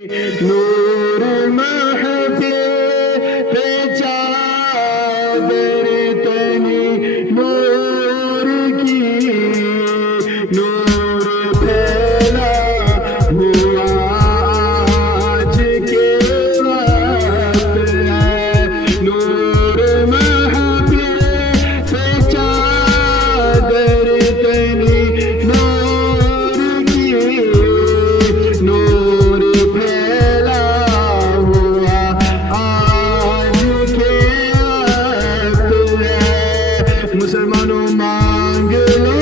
نور محفل پہ چادر تنی نور کی نور پھیلا ہوا آج کے وقت ہے نور محفل پہ چادر تنی نور کی نور پھیلا ہوا آج کے وقت ہے مسلمانوں مانگ لو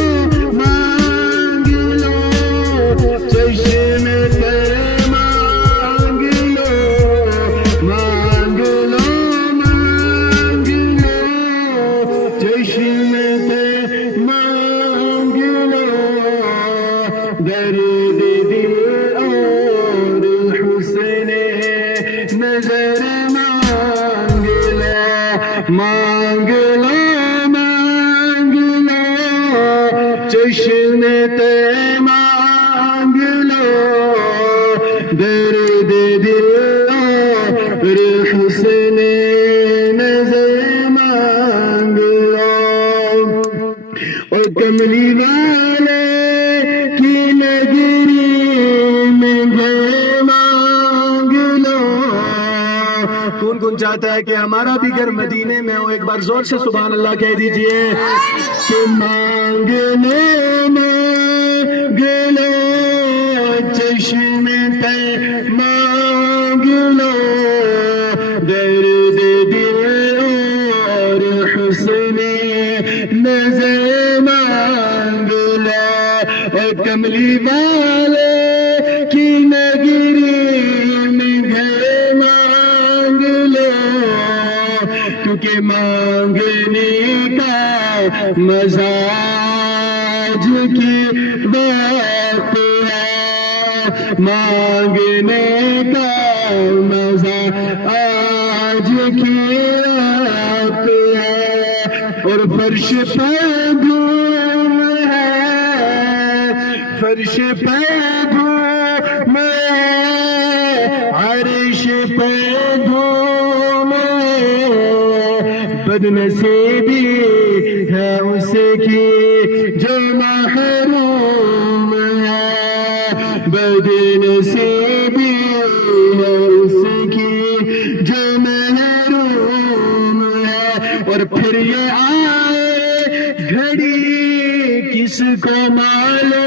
چشم تر مانگ لو چشم تر مانگ لو درد دل اور حسن نظر مانگ لو چشم تر مانگ لو درد دل اور حسن نظر مانگ لو اور کملی والے کی نگری میں گھر مانگ لو کون کون چاہتا ہے کہ ہمارا بھی گھر مدینے میں ہو ایک بار زور سے سبحان اللہ کہہ دیجئے کہ مانگنے گلو چشم تر مانگ لو درد دل اور حسن نظر مانگ لو اور کملی والے کی نگری میں گھر مانگ لو کیونکہ مانگنے کا مزاج کی بات ہے مانگنے کا مزہ آج کی رات ہے اور فرش پہ دھوم ہے فرش پہ دھوم ہے عرش پہ دھوم ہے بدنصیبی ہے اس کی جو محروم ہے بدنصیبی ہے اس کی جو محروم ہے اور پھر یہ آئے گھڑی کس کو معلوم